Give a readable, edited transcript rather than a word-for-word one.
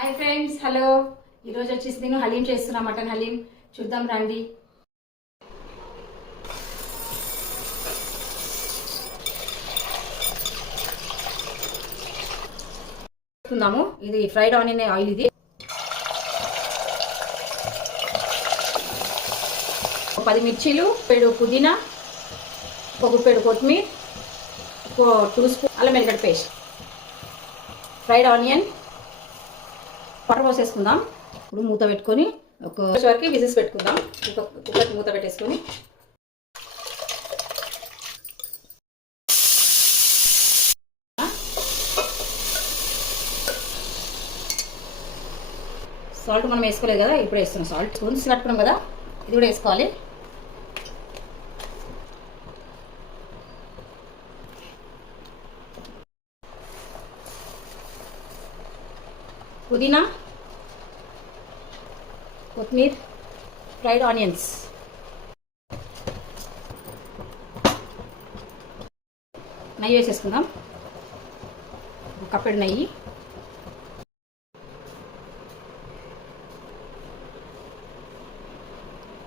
Hi friends, hello. ఈరోజు వచ్చేసి నేను హలీం చేస్తున్నా, మటన్ హలీం. చూద్దాం రండి. ఇది ఫ్రైడ్ ఆనియన్ ఆయిల్. ఇది 10 మిర్చీలు, పుదీనా, ఒక గుప్పెడు కొత్తిమీర, 2 స్పూన్ అల్లం వెల్లిగడ్డ పేస్ట్, ఫ్రైడ్ ఆనియన్. వాటర్ పోసేసుకుందాం. ఇప్పుడు మూత పెట్టుకొని ఒక వరకు విజిల్స్ పెట్టుకుందాం. కుక్కర్ మూత పెట్టేసుకొని సాల్ట్ మనం వేసుకోలేదు కదా, ఇప్పుడు వేస్తున్నాం. సాల్ట్ స్పూన్స్ కట్టుకున్నాం కదా, ఇది కూడా వేసుకోవాలి. పుదీనా, కొత్తిమీర, ఫ్రైడ్ ఆనియన్స్, నెయ్యి వేసేసుకుందాం. కప్పెడు నెయ్యి.